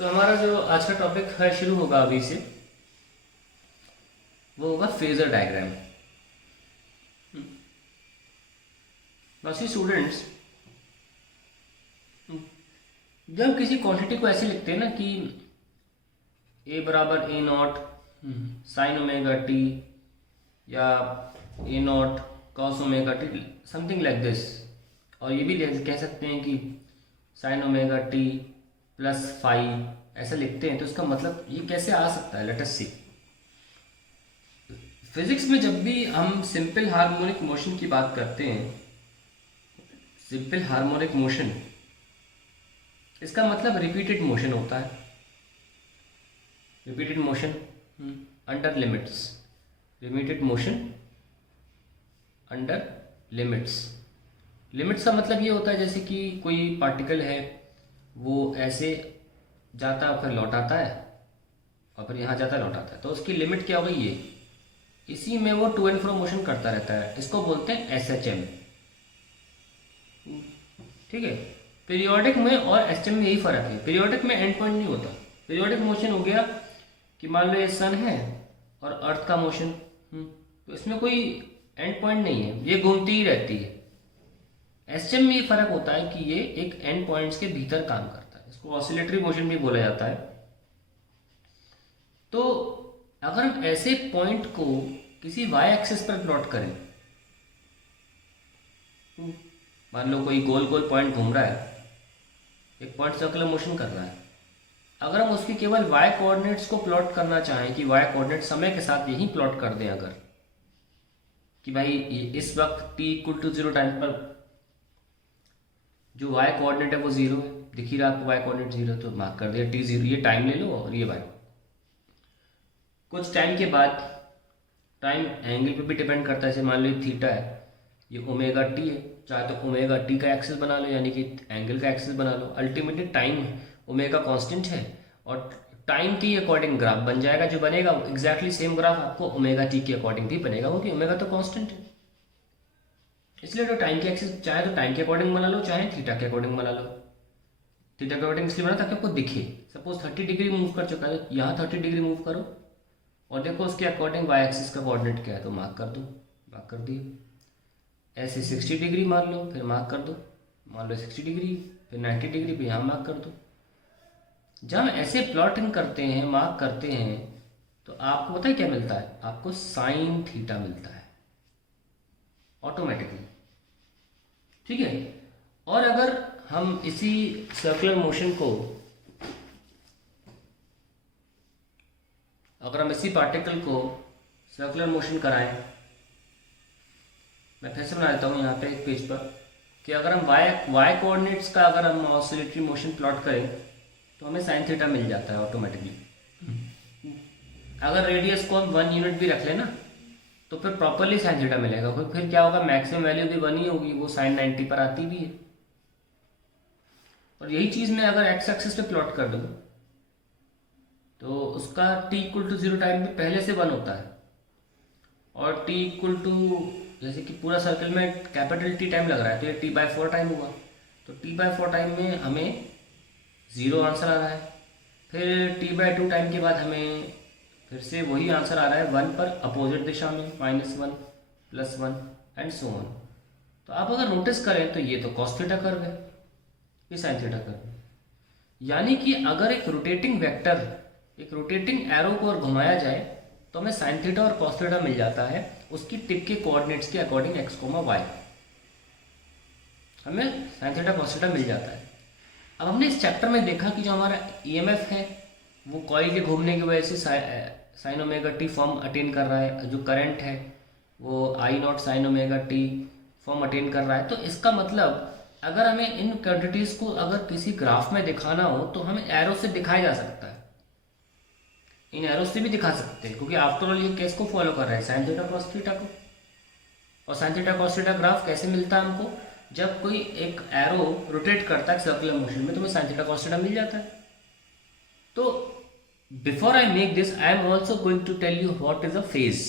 हमारा जो आज का टॉपिक है शुरू होगा अभी से, वो होगा फेजर डायग्राम। स्टूडेंट्स, जब हम किसी क्वांटिटी को ऐसे लिखते हैं ना कि ए बराबर A naught sine omega t या A naught cos omega t, something like this, और ये भी कह सकते हैं कि sine omega t plus five, ऐसा लिखते हैं। तो इसका मतलब ये कैसे आ सकता है, लेट अस सी। फिजिक्स में जब भी हम सिंपल हार्मोनिक मोशन की बात करते हैं, सिंपल हार्मोनिक मोशन, इसका मतलब रिपीटेड मोशन होता है। Repeated motion under limits, repeated motion under limits. Limits का मतलब ये होता है जैसे कि कोई पार्टिकल है, वो ऐसे जाता है फिर लौट आता है, और फिर यहाँ जाता है लौट आता है, तो उसकी लिमिट क्या हो गई ये, इसी में वो टू एंड फ्रो मोशन करता रहता है। इसको बोलते हैं एसएचएम। ठीक है। पीरियोडिक में और एसएचएम में यही फर्क है। पीरियोडिक में एंड पॉइंट नहीं होता। पीरियोडिक मोशन हो गया कि मान लो ये सन है और अर्थ का मोशन, तो इसमें कोई एंड पॉइंट नहीं है, ये घूमती ही रहती है। एसएचएम में ये फर्क होता है कि ये एक एंड पॉइंट्स के भीतर काम करता है। इसको ऑसिलेटरी मोशन भी बोला जाता है। तो अगर हम ऐसे पॉइंट को किसी वाई एक्सिस पर प्लॉट करें, मान लो कोई गोल गोल पॉइंट घूम रहा है, एक पॉइंट सर्कुलर मोशन कर रहा है, अगर हम उसकी केवल वाई कोऑर्डिनेट्स को प्लॉट करना चाहें कि वाई कोऑर्डिनेट समय के साथ यही प्लॉट कर दें, अगर कि भाई इस वक्त t इक्वल टू 0 टाइम पर जो वाई कोऑर्डिनेट है वो 0 है, दिख ही रहा आपको वाई कोऑर्डिनेट 0, तो मार्क कर दिया t 0। ये टाइम ले लो और ये वाई। कुछ टाइम के बाद, टाइम एंगल पे भी डिपेंड करता है। जैसे मान लो ये थीटा है, ये ओमेगा टी है, चाहे तो ओमेगा टी का एक्सिस बना लो, यानी कि एंगल का एक्सिस बना लो। अल्टीमेटली टाइम ओमेगा कांस्टेंट है और टाइम के अकॉर्डिंग ग्राफ बन जाएगा। जो बनेगा एग्जैक्टली सेम ग्राफ आपको ओमेगा टी के अकॉर्डिंग भी बनेगा, क्योंकि ओमेगा तो कांस्टेंट है। इसलिए तो टाइम के एक्सिस चाहे तो टाइम के अकॉर्डिंग बना लो, चाहे थीटा के अकॉर्डिंग बना लो। थीटा के अकॉर्डिंग इसलिए बना ताकि आपको दिखे। सपोज 30 डिग्री मूव कर चुका है, यहाँ 30 डिग्री मूव करो और देखो उसके अकॉर्डिंग वाई एक्सिस का कोऑर्डिनेट क्या है, तो मार्क कर दो। मार्क कर दिए। ऐसे 60 डिग्री मान लो, फिर मार्क कर दो। मान लो 60 डिग्री, फिर 90 डिग्री पे यहाँ मार्क कर दो। जब हम ऐसे प्लॉटिंग करते हैं, मार्क करते हैं, तो आपको पता है क्या मिलता है, आपको साइन थीटा मिलता है ऑटोमेटिकली। ठीक है। और अगर हम इसी सर्कुलर मोशन को, अगर हम इसी पार्टिकल को सर्कुलर मोशन कराएं, मैं फिर से बना देता हूँ यहाँ पे एक पेज पर, कि अगर हम वाई कोऑर्डिनेट्स का अगर हम ऑसिलेटरी मोशन प्लॉट करें तो हमें साइन थीटा मिल जाता है ऑटोमेटिकली। अगर रेडियस को हम 1 यूनिट भी रख लें ना, तो फिर प्रॉपरली साइन थीटा मिलेगा। फिर क्या होगा, मैक्सिमम वैल्यू भी 1 ही होगी, वो साइन 90 पर आती भी है। और यही चीज़ मैं अगर एक्स एक्सिस पे प्लॉट कर दूँ तो उसका t इक्वल टू 0 टाइम में पहले से 1 होता है, और t इक्वल टू, जैसे कि पूरा सर्कल में कैपिटल T टाइम लग रहा है, तो ये t/4 टाइम हुआ। तो t/4 टाइम में हमें 0 आंसर आ रहा है। फिर t/2 टाइम के बाद हमें फिर से वही आंसर आ रहा है 1 पर, अपोजिट दिशा में -1 +1 एंड सो ऑन। तो आप अगर नोटिस करें तो ये तो कॉस थीटा कर्व है, ये साइन थीटा कर्व है। यानी कि अगर एक रोटेटिंग वेक्टर, एक रोटेटिंग एरो को और घुमाया जाए तो हमें साइन थीटा और कॉस थीटा मिल जाता है उसकी टिप के कोऑर्डिनेट्स के अकॉर्डिंग x, y। हमें साइन थीटा कॉस थीटा मिल जाता है। अब हमने इस चैप्टर में देखा कि जो हमारा EMF है वो कॉइल के घूमने की वजह से sign omega T form attain कर रहा है। जो करंट है वो I0 sign omega T form attain कर रहा है। तो इसका मतलब अगर हमें इन क्वांटिटीज को अगर किसी ग्राफ में दिखाना हो तो हमें एरो से दिखाया जा सकता है, इन एरो से भी दिखा सकते हैं, क्योंकि आफ्टर ऑल ये केस को फॉलो कर रहा है, साइन थीटा कॉस थीटा को। और sign theta cos theta graph कैसे मिलता है हमको, जब कोई एक एरो रोटेट करता है सर्कुलर मोशन में तो हमें साइन थीटा कॉस थीटा मिल जाता है। तो before I make this, I am also going to tell you what is a phase.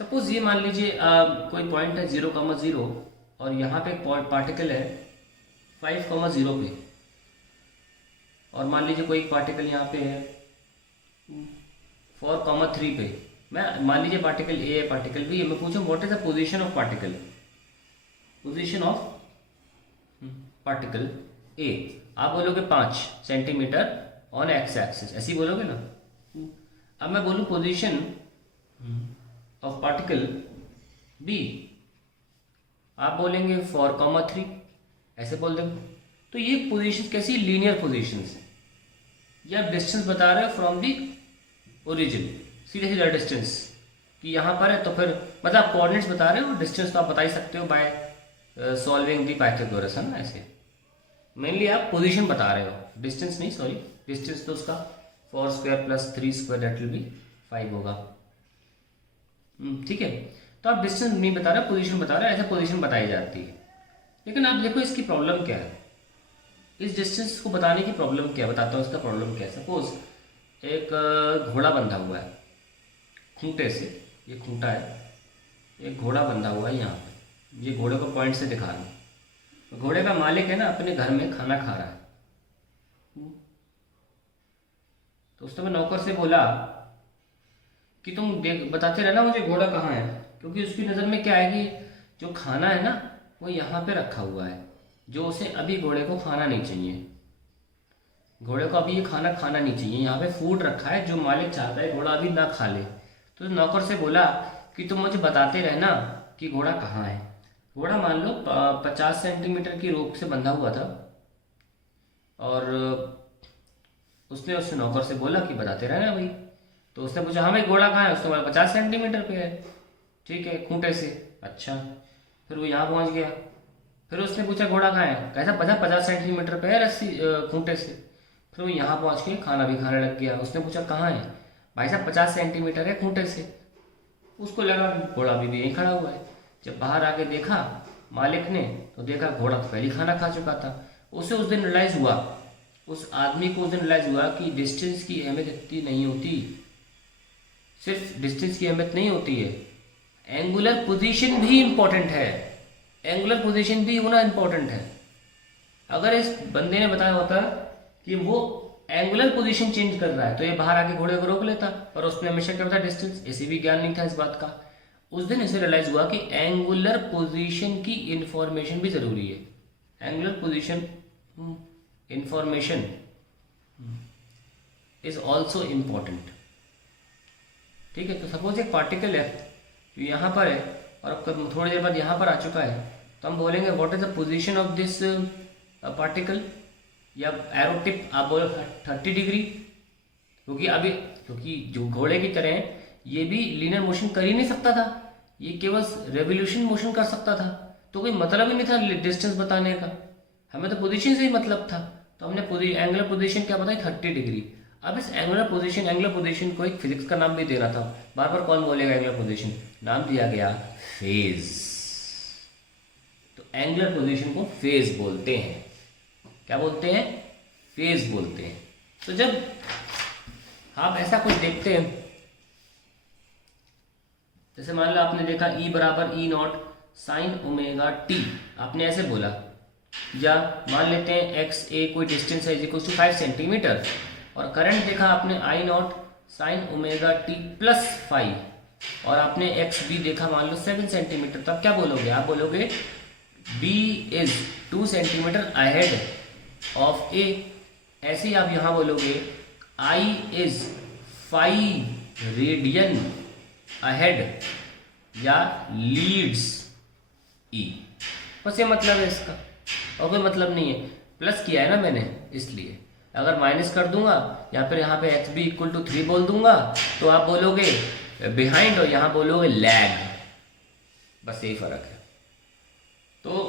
Suppose ये मान लीजिए कोई पॉइंट है 0,0 और यहाँ पे एक पार्टिकल है 5,0 पे, और मान लीजिए कोई पार्टिकल यहाँ पे है 4,3 पे। मैं मान लीजिए पार्टिकल ए है, पार्टिकल बी है, मैं पूछूं what is the position of particle, position of particle A, आप बोलोगे 5 सेंटीमीटर ऑन एक्स एक्सिस, ऐसे ही बोलोगे ना। अब मैं बोलूं पोजीशन ऑफ पार्टिकल बी, आप बोलेंगे 4,3, ऐसे बोल देंगे। तो ये पोजीशन कैसी, लीनियर पोजीशंस है, या डिस्टेंस बता रहे हो फ्रॉम दी ओरिजिन, सीधे सीधा डिस्टेंस कि यहाँ पर है, तो फिर मतलब आप कोऑर्डिनेट्स बता रहे हो, डिस्टेंस तो आप बता ही सकते हो बाय सॉल्विंग दी पाइथागोरस, है ना। ऐसे मेनली आप पोजीशन बता रहे हो, डिस्टेंस नहीं, सॉरी डिस्टेंस तो उसका 4 square plus 3 square that will be 5 होगा, ठीक है। तो आप डिस्टेंस नहीं बता रहे, पोजीशन बता रहे हो, ऐसे पोजीशन बताई जाती है। लेकिन आप देखो इसकी प्रॉब्लम क्या है, इस डिस्टेंस को बताने की प्रॉब्लम क्या है, बताता हूँ इसका प्रॉब्लम क्या है। सपोज एक घोड़ा बंधा हुआ है खूंटे से, ये खूंटा है, एक घोड़ा बंधा हुआ है यहाँ पे, ये घोड़े को पॉइंट से दिखा रहा हूँ। घोड़े का मालिक है ना, अपने घर में खाना खा रहा है, तो उसने मैं नौकर से बोला कि तुम देख बताते रहना मुझे घोड़ा कहाँ है, क्योंकि उसकी नज़र में क्या है कि जो खाना है ना वो यहाँ पे रखा हुआ है, जो उसे अभी घोड़े को खाना नहीं चाहिए, घोड़े को अभी ये खाना खाना नहीं चाहिए, यहाँ पे फूड रखा है जो मालिक चाहता है घोड़ा अभी ना खा ले। तो नौकर से बोला कि तुम मुझे बताते रहना कि घोड़ा कहाँ है। घोड़ा मान लो 50 सेंटीमीटर की रोप से बंधा हुआ था, और उसने उस नौकर से बोला कि बताते रहना भाई। तो उसने पूछा हाँ भाई घोड़ा कहाँ है, उसने बोला 50 सेंटीमीटर पे है, ठीक है, खूंटे से। अच्छा, फिर वो यहाँ पहुँच गया, फिर उसने पूछा घोड़ा कहाँ है, कैसा 50 सेंटीमीटर पे है रस्सी खूंटे से। फिर वो यहाँ पहुँच के खाना भी खाने लग गया। उसने पूछा कहाँ है, भाई साहब 50 सेंटीमीटर है खूंटे से। उसको लगा घोड़ा भी यहीं खड़ा हुआ है। जब बाहर आके देखा मालिक ने, तो देखा घोड़ा तो पहले खाना खा चुका था। उसे उस दिन रियलाइज हुआ, उस आदमी को उस दिन रियलाइज हुआ कि डिस्टेंस की अहमियत इतनी नहीं होती, सिर्फ डिस्टेंस की अहमियत नहीं होती है, एंगुलर पोजीशन भी इंपॉर्टेंट है, एंगुलर पोजीशन भी होना इंपॉर्टेंट है। अगर इस बंदे ने बताया होता कि वो एंगुलर पोजीशन चेंज कर रहा है, तो ये बाहर आके घोड़े को रोक लेता, पर उसने हमेशा क्या था डिस्टेंस, ऐसे भी ज्ञान नहीं था इस बात का। उस दिन इसे रियलाइज हुआ कि एंगुलर पोजीशन की इंफॉर्मेशन भी जरूरी है, angular position information is also important, ठीक है। तो सपोज एक पार्टिकल है जो यहाँ पर है और अब थोड़ी देर बाद यहाँ पर आ चुका है, तो हम बोलेंगे what is the position of this particle, या एरो टिप आप बोलो 30 डिग्री, क्योंकि जो घोड़े की तरह ये भी लीनियर मोशन कर ही नहीं सकता था, ये केवल रेवोल्यूशन मोशन कर सकता था, तो कोई मतलब ही नहीं था डिस्टेंस बताने का, हमें तो पोजीशन से ही मतलब था। तो हमने एंगुलर पोजीशन क्या बताई 30 डिग्री। अब इस एंगुलर पोजीशन को एक फिजिक्स का नाम भी देना था, बार बार कौन बोलेगा एंगुलर पोजीशन, नाम दिया गया फेज। तो एंगुलर पोजीशन को फेज बोलते हैं, क्या बोलते हैं, फेज बोलते हैं। तो जब आप ऐसा कुछ देखते हैं, जैसे मान लो आपने देखा E बराबर E0 साइन ओमेगा टी, आपने ऐसे बोला, या मान लेते हैं एक्स ए कोई डिस्टेंस है इक्वल टू 5 सेंटीमीटर, और करंट देखा आपने I0 sign omega t plus 5, और आपने एक्स बी देखा मान लो 7 सेंटीमीटर, तो आप क्या बोलोगे, आप बोलोगे B is 2 centimetre ahead of A. ऐसे ही आप यहाँ बोलोगे I इज 5 रेडियन अहेड या लीड्स E। बस ये मतलब है इसका, और कोई मतलब नहीं है। प्लस किया है ना मैंने, इसलिए अगर माइनस कर दूंगा या फिर यहाँ पे एक्स बी इक्वल टू 3 बोल दूंगा, तो आप बोलोगे बिहाइंड और यहाँ बोलोगे लैग, बस यही फर्क है। तो